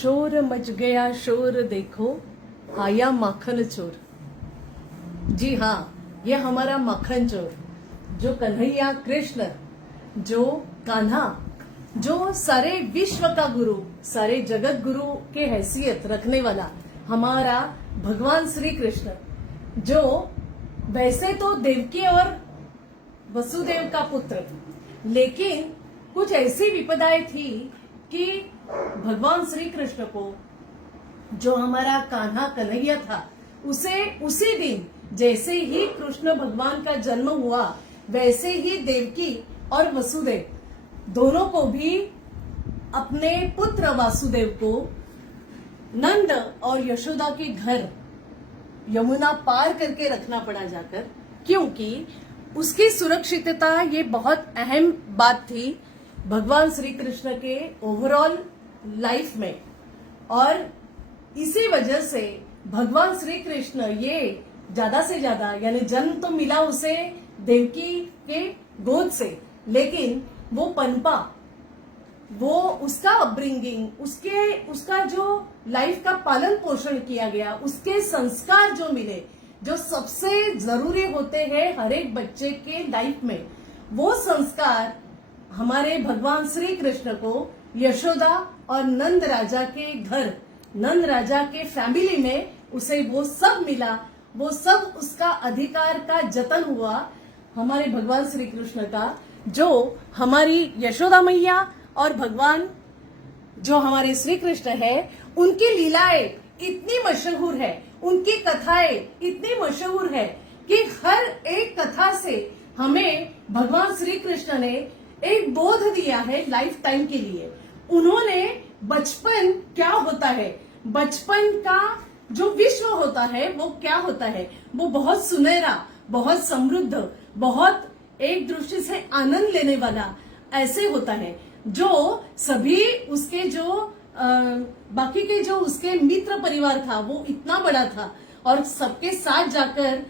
शोर मच गया शोर देखो आया माखन चोर। जी हाँ, ये हमारा माखन चोर जो कन्हैया कृष्ण, जो कान्हा, जो सारे विश्व का गुरु, सारे जगत गुरु के हैसियत रखने वाला हमारा भगवान श्री कृष्ण, जो वैसे तो देवकी और वसुदेव का पुत्र, लेकिन कुछ ऐसी विपदाएं थी कि भगवान श्री कृष्ण को, जो हमारा कान्हा कन्हैया था, उसे उसी दिन जैसे ही कृष्ण भगवान का जन्म हुआ वैसे ही देवकी और वसुदेव दोनों को भी अपने पुत्र वासुदेव को नंद और यशोदा के घर यमुना पार करके रखना पड़ा जाकर, क्योंकि उसकी सुरक्षितता ये बहुत अहम बात थी भगवान श्री कृष्ण के ओवरऑल लाइफ में। और इसी वजह से भगवान श्री कृष्ण ये ज्यादा से ज्यादा, यानी जन्म तो मिला उसे देवकी के गोद से, लेकिन वो पनपा, वो उसका अपब्रिंगिंग, उसका जो लाइफ का पालन पोषण किया गया, उसके संस्कार जो मिले, जो सबसे जरूरी होते हैं हर एक बच्चे के लाइफ में, वो संस्कार हमारे भगवान श्री कृष्ण को यशोदा और नंद राजा के घर, नंद राजा के फैमिली में उसे वो सब मिला। वो सब उसका अधिकार का जतन हुआ हमारे भगवान श्री कृष्ण का, जो हमारी यशोदा मैया और भगवान जो हमारे श्री कृष्ण है, उनकी लीलाएं इतनी मशहूर है, उनकी कथाएं इतनी मशहूर है कि हर एक कथा से हमें भगवान श्री कृष्ण ने एक बोध दिया है लाइफ टाइम के लिए। उन्होंने बचपन क्या होता है, बचपन का जो विश्व होता है वो क्या होता है, वो बहुत सुनहरा, बहुत समृद्ध, बहुत एक दृष्टि से आनंद लेने वाला ऐसे होता है, जो सभी उसके जो बाकी के जो उसके मित्र परिवार था वो इतना बड़ा था और सबके साथ जाकर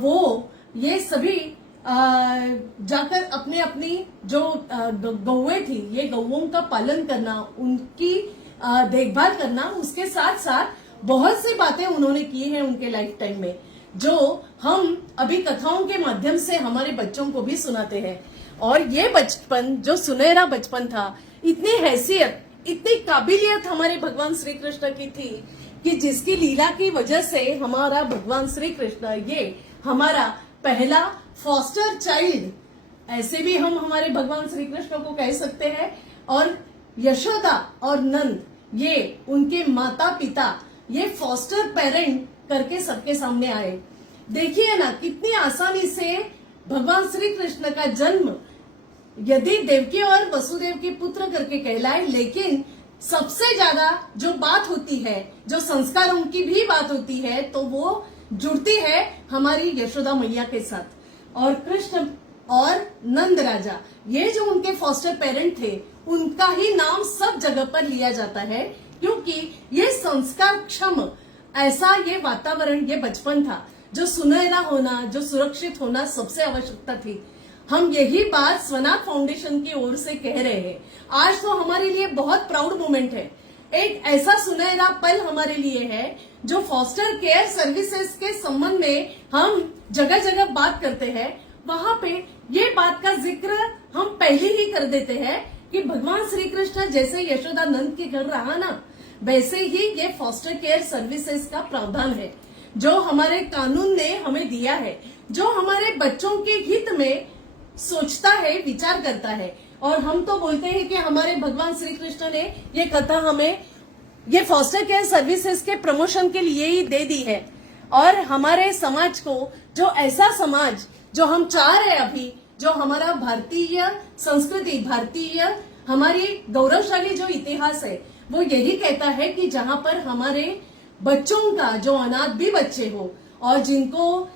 वो ये सभी जाकर अपने अपनी जो गौएं थी, ये गौओं का पालन करना, उनकी देखभाल करना, उसके साथ साथ बहुत सी बातें उन्होंने की हैं उनके लाइफ टाइम में, जो हम अभी कथाओं के माध्यम से हमारे बच्चों को भी सुनाते हैं। और ये बचपन जो सुनहरा बचपन था, इतनी हैसियत, इतनी काबिलियत हमारे भगवान श्री कृष्ण की थी कि जिसकी लीला की वजह से हमारा भगवान श्री कृष्ण, ये हमारा पहला फॉस्टर चाइल्ड, ऐसे भी हम हमारे भगवान श्री कृष्ण को कह सकते हैं। और यशोदा और नंद, ये उनके माता पिता, ये फॉस्टर पेरेंट करके सबके सामने आए। देखिए ना, कितनी आसानी से भगवान श्री कृष्ण का जन्म यदि देवकी और वसुदेव के पुत्र करके कहलाए, लेकिन सबसे ज्यादा जो बात होती है, जो संस्कारों की भी बात होती है, तो वो जुड़ती है हमारी यशोदा मैया के साथ। और कृष्ण और नंद राजा, ये जो उनके फॉस्टर पेरेंट थे, उनका ही नाम सब जगह पर लिया जाता है, क्योंकि ये संस्कार क्षम ऐसा ये वातावरण, ये बचपन था, जो सुनहरा होना, जो सुरक्षित होना सबसे आवश्यकता थी। हम यही बात स्वनाथ फाउंडेशन की ओर से कह रहे हैं। आज तो हमारे लिए बहुत प्राउड मोमेंट है, एक ऐसा सुनहरा पल हमारे लिए है, जो फॉस्टर केयर सर्विसेज के संबंध में हम जगह जगह बात करते हैं, वहां पे ये बात का जिक्र हम पहले ही कर देते हैं कि भगवान श्री कृष्ण जैसे यशोदा नंद के घर रहा ना, वैसे ही ये फॉस्टर केयर सर्विसेज का प्रावधान है, जो हमारे कानून ने हमें दिया है, जो हमारे बच्चों के हित में सोचता है, विचार करता है। और हम तो बोलते हैं कि हमारे भगवान श्री कृष्ण ने ये कथा हमें ये फॉस्टर केयर सर्विसेज के प्रमोशन के लिए ही दे दी है। और हमारे समाज को, जो ऐसा समाज जो हम चाह रहे हैं अभी, जो हमारा भारतीय संस्कृति, भारतीय हमारी गौरवशाली जो इतिहास है, वो यही कहता है कि जहां पर हमारे बच्चों का, जो अनाथ भी बच्चे हो और जिनको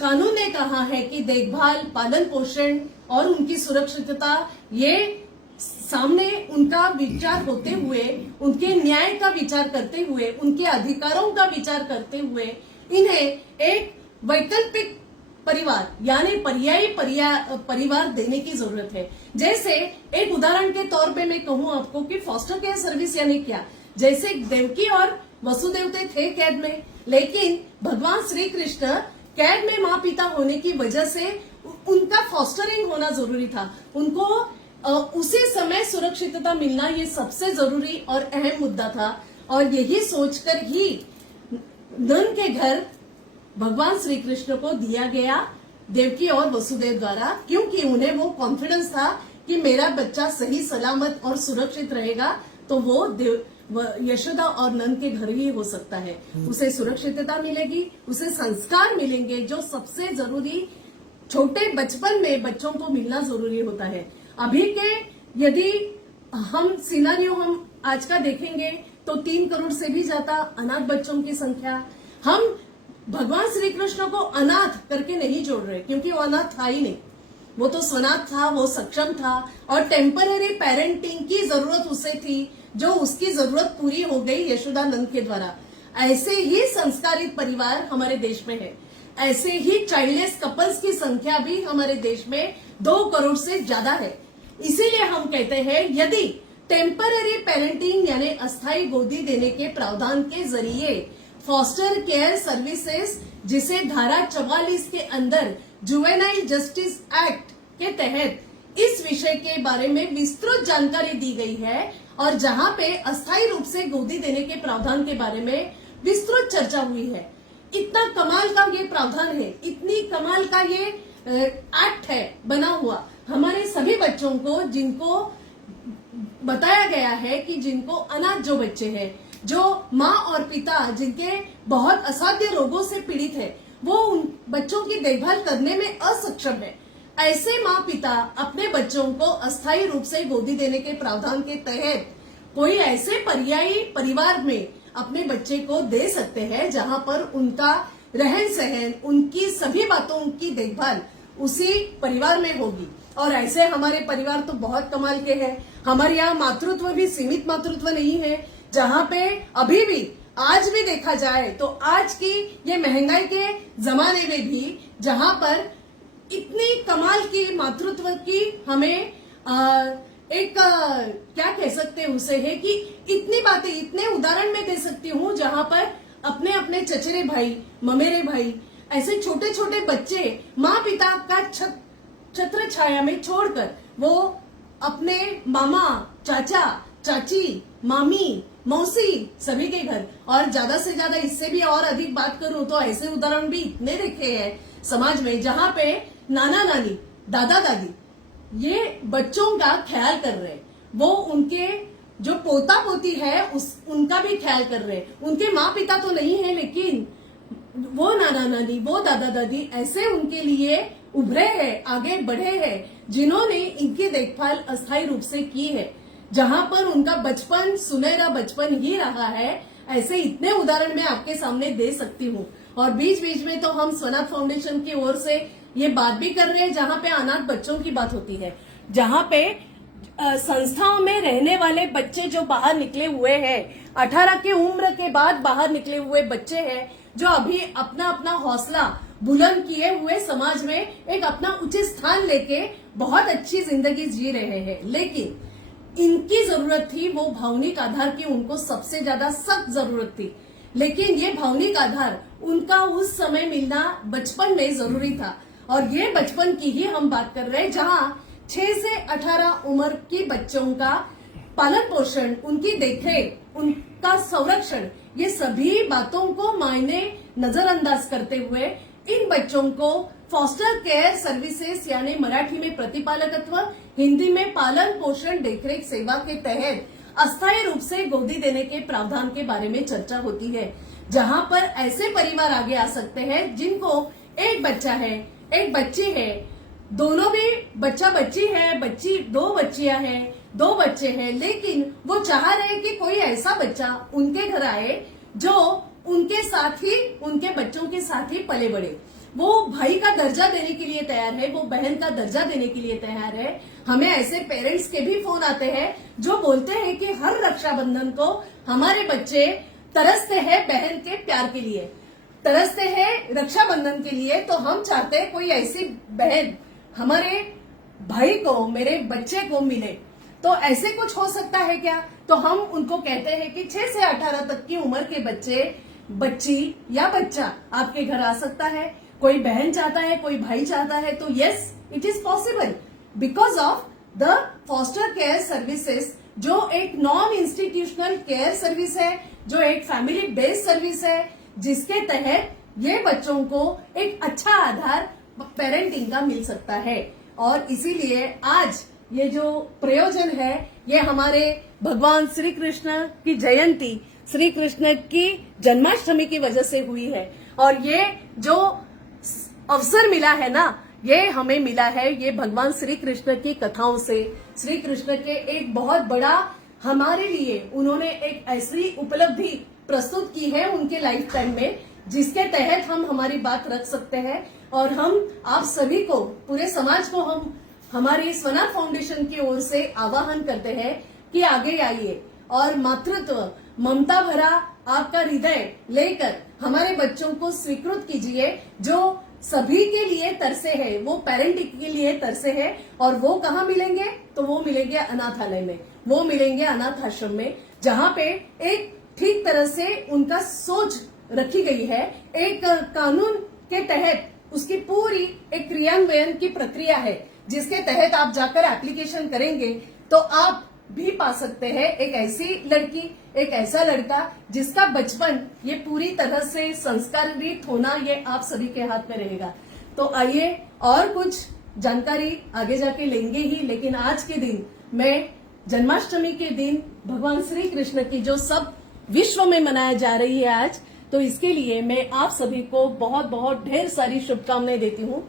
कानून ने कहा है कि देखभाल, पालन पोषण और उनकी सुरक्षितता, ये सामने उनका विचार होते हुए, उनके न्याय का विचार करते हुए, उनके अधिकारों का विचार करते हुए, इन्हें एक वैकल्पिक परिवार यानी पर्यायी परिवार देने की जरूरत है। जैसे एक उदाहरण के तौर पे मैं कहूं आपको कि फॉस्टर केयर सर्विस यानी क्या, जैसे देवकी और वसुदेव थे कैद में, लेकिन भगवान श्री कृष्ण कैद में माँ पिता होने की वजह से उनका फॉस्टरिंग होना जरूरी था। उनको उसी समय सुरक्षितता मिलना ये सबसे जरूरी और अहम मुद्दा था, और यही सोचकर ही नंद के घर भगवान श्री कृष्ण को दिया गया देवकी और वसुदेव द्वारा, क्योंकि उन्हें वो कॉन्फिडेंस था कि मेरा बच्चा सही सलामत और सुरक्षित रहेगा तो वो यशोदा और नंद के घर ही हो सकता है। उसे सुरक्षितता मिलेगी, उसे संस्कार मिलेंगे, जो सबसे जरूरी छोटे बचपन में बच्चों को मिलना जरूरी होता है। अभी के यदि हम सिनेरियो हम आज का देखेंगे तो 3 करोड़ से भी ज्यादा अनाथ बच्चों की संख्या। हम भगवान श्री कृष्ण को अनाथ करके नहीं जोड़ रहे, क्योंकि वो अनाथ था ही नहीं, वो तो स्वनाथ था, वो सक्षम था, और टेम्पररी पेरेंटिंग की जरूरत उसे थी, जो उसकी जरूरत पूरी हो गई यशोदा नंद के द्वारा। ऐसे ही संस्कारित परिवार हमारे देश में है, ऐसे ही चाइल्डलेस कपल्स की संख्या भी हमारे देश में 2 करोड़ से ज्यादा है। इसीलिए हम कहते हैं यदि टेम्पररी पेरेंटिंग यानी अस्थायी गोदी देने के प्रावधान के जरिए फॉस्टर केयर सर्विसेज, जिसे धारा 44 के अंदर जुवेनाइल जस्टिस एक्ट के तहत इस विषय के बारे में विस्तृत जानकारी दी गई है, और जहां पे अस्थायी रूप से गोदी देने के प्रावधान के बारे में विस्तृत चर्चा हुई है। इतना कमाल का ये प्रावधान है, इतनी कमाल का ये एक्ट है बना हुआ हमारे सभी बच्चों को, जिनको बताया गया है कि जिनको अनाथ जो बच्चे हैं, जो माँ और पिता जिनके बहुत असाध्य रोगों से पीड़ित है, वो उन बच्चों की देखभाल करने में असक्षम है, ऐसे माँ पिता अपने बच्चों को अस्थायी रूप से गोदी देने के प्रावधान के तहत कोई ऐसे पर्यायी परिवार में अपने बच्चे को दे सकते हैं, जहां पर उनका रहन सहन, उनकी सभी बातों की देखभाल उसी परिवार में होगी। और ऐसे हमारे परिवार तो बहुत कमाल के हैं। हमारे यहाँ मातृत्व भी सीमित मातृत्व नहीं है, जहाँ पे अभी भी आज भी देखा जाए तो आज की ये महंगाई के जमाने में भी, जहाँ पर इतनी कमाल की मातृत्व की हमें क्या कह सकते हैं उसे है कि इतनी बातें, इतने उदाहरण मैं दे सकती हूँ, जहाँ पर अपने अपने चचेरे भाई, ममेरे भाई, ऐसे छोटे छोटे बच्चे माँ पिता का छत्र छाया में छोड़कर वो अपने मामा, चाचा, चाची, मामी, मौसी सभी के घर, और ज्यादा से ज्यादा इससे भी और अधिक बात करूं तो ऐसे उदाहरण भी इतने देखे हैं समाज में, जहाँ पे नाना नानी, दादा दादी ये बच्चों का ख्याल कर रहे हैं, वो उनके जो पोता पोती है उनका भी ख्याल कर रहे हैं। उनके माँ पिता तो नहीं है, लेकिन वो नाना नानी, वो दादा दादी ऐसे उनके लिए उभरे हैं, आगे बढ़े हैं, जिन्होंने इनकी देखभाल अस्थायी रूप से की है, जहां पर उनका बचपन सुनहरा बचपन ही रहा है। ऐसे इतने उदाहरण मैं आपके सामने दे सकती हूँ। और बीच बीच में तो हम स्वनाथ फाउंडेशन की ओर से ये बात भी कर रहे हैं, जहां पे अनाथ बच्चों की बात होती है, जहां पे संस्थाओं में रहने वाले बच्चे जो बाहर निकले हुए हैं, 18 की उम्र के बाद बाहर निकले हुए बच्चे हैं, जो अभी अपना अपना हौसला बुलंद किए हुए समाज में एक अपना उचित स्थान लेके बहुत अच्छी जिंदगी जी रहे हैं। लेकिन इनकी जरूरत थी वो भावनिक आधार की, उनको सबसे ज्यादा सख्त जरूरत थी, लेकिन ये भावनिक आधार उनका उस समय मिलना बचपन में जरूरी था। और ये बचपन की ही हम बात कर रहे हैं, जहां 6 से 18 उम्र के बच्चों का पालन पोषण, उनकी देखरेख, उनका संरक्षण, ये सभी बातों को मायने नजरअंदाज करते हुए इन बच्चों को फॉस्टर केयर सर्विसेज यानी मराठी में प्रतिपालकत्व, हिंदी में पालन पोषण देखरेख सेवा के तहत अस्थायी रूप से गोदी देने के प्रावधान के बारे में चर्चा होती है, जहां पर ऐसे परिवार आगे आ सकते हैं जिनको एक बच्चा है, एक बच्ची है, दोनों भी बच्चा बच्ची है, बच्ची 2 बच्चियां हैं, 2 बच्चे हैं, लेकिन वो चाह रहे हैं कि कोई ऐसा बच्चा उनके घर आए जो उनके साथ ही, उनके बच्चों के साथ ही पले बढ़े। वो भाई का दर्जा देने के लिए तैयार है, वो बहन का दर्जा देने के लिए तैयार है। हमें ऐसे पेरेंट्स के भी फोन आते हैं जो बोलते हैं कि हर रक्षाबंधन को हमारे बच्चे तरसते हैं बहन के प्यार के लिए, तरसते हैं रक्षाबंधन के लिए, तो हम चाहते हैं कोई ऐसी बहन हमारे भाई को, मेरे बच्चे को मिले। तो ऐसे कुछ हो सकता है क्या? तो हम उनको कहते हैं कि 6 से 18 तक की उम्र के बच्चे, बच्ची या बच्चा आपके घर आ सकता है। कोई बहन चाहता है, कोई भाई चाहता है, तो yes, it is possible because of the foster care services, जो एक नॉन इंस्टीट्यूशनल केयर सर्विस है, जो एक फैमिली बेस्ड सर्विस है, जिसके तहत ये बच्चों को एक अच्छा आधार पेरेंटिंग का मिल सकता है। और इसीलिए आज ये जो प्रयोजन है, ये हमारे भगवान श्री कृष्ण की जयंती, श्री कृष्ण की जन्माष्टमी की वजह से हुई है। और ये जो अवसर मिला है ना, ये हमें मिला है ये भगवान श्री कृष्ण की कथाओं से। श्री कृष्ण के एक बहुत बड़ा हमारे लिए उन्होंने एक ऐसी उपलब्धि प्रस्तुत की है उनके लाइफ टाइम में, जिसके तहत हम हमारी बात रख सकते हैं। और हम आप सभी को, पूरे समाज को हम हमारी स्वनाथ फाउंडेशन की ओर से आह्वान करते हैं कि आगे आइए और मातृत्व, ममता भरा आपका हृदय लेकर हमारे बच्चों को स्वीकृत कीजिए, जो सभी के लिए तरसे है, वो पेरेंटिंग के लिए तरसे है। और वो कहाँ मिलेंगे? तो वो मिलेंगे अनाथालय में, वो मिलेंगे अनाथ आश्रम में, जहाँ पे एक ठीक तरह से उनका सोच रखी गई है। एक कानून के तहत उसकी पूरी एक क्रियान्वयन की प्रक्रिया है, जिसके तहत आप जाकर एप्लीकेशन करेंगे तो आप भी पा सकते हैं एक ऐसी लड़की, एक ऐसा लड़का जिसका बचपन ये पूरी तरह से संस्कारित होना ये आप सभी के हाथ में रहेगा। तो आइए और कुछ जानकारी आगे जाके लेंगे ही, लेकिन आज के दिन मैं जन्माष्टमी के दिन भगवान श्री कृष्ण की जो सब विश्व में मनाया जा रही है आज, तो इसके लिए मैं आप सभी को बहुत बहुत ढेर सारी शुभकामनाएं देती हूँ।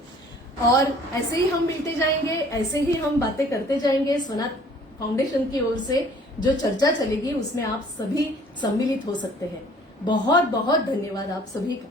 और ऐसे ही हम मिलते जाएंगे, ऐसे ही हम बातें करते जाएंगे। स्वनाथ फाउंडेशन की ओर से जो चर्चा चलेगी उसमें आप सभी सम्मिलित हो सकते हैं। बहुत बहुत धन्यवाद आप सभी का।